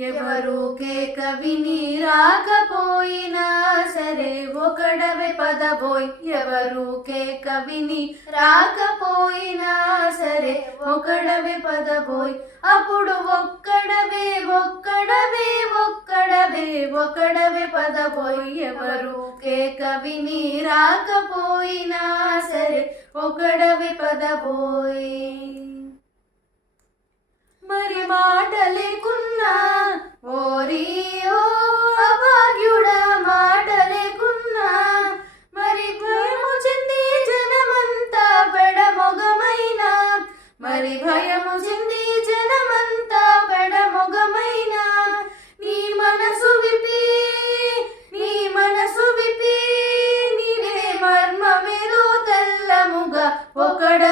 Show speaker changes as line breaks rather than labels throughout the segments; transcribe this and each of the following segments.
ఎవరు కేక విని రాకపోయినా సరే ఒకడవే పదబోయ్ ఎవరు కేక విని రాకపోయినా సరే ఒకడవే పదబోయ్ అప్పుడు ఒక్కడవే ఒక్కడవే ఒక్కడవే ఒకడవే పదబోయ్ ఎవరు కేక విని రాకపోయినా సరే ఒకడవే పదబోయ్. మరి మా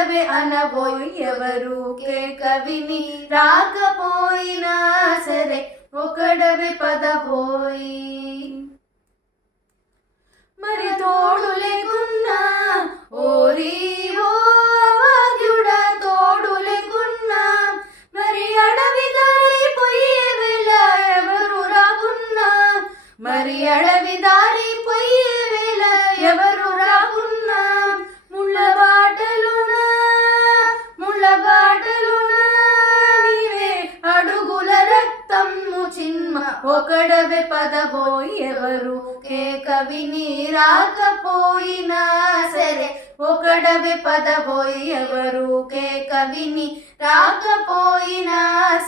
ఒకడవే అనబోయి ఎవరు కే కవిని రాకపోయినా సరే ఒకడవే పదబోయి. మరి తోడు లేకున్నా ఓరి ఓ తోడు లేకున్నా మరి అడవి దారి పోయే వేళ ఎవరు రాకున్నా మరి అడవి వేళ ఎవరు రాకున్నా. చిన్మ ఒకడవే పదవోయి ఎవరు? కేక విని రాకపోయినా సరే ఒకడవే పదవోయి ఎవరు? కేక విని రాకపోయినా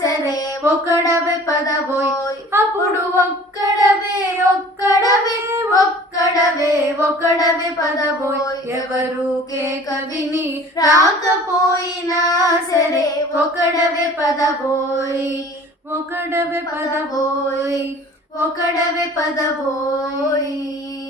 సరే ఒకడవే పదవోయి అప్పుడు ఒక్కడవే ఒక్కడవే ఒక్కడవే ఒకడవే పదవోయి ఎవరు? కేక విని రాకపోయినా సరే ఒకడవే పదవోయి. పదబోయ్ ఒకడవే పదబోయ్.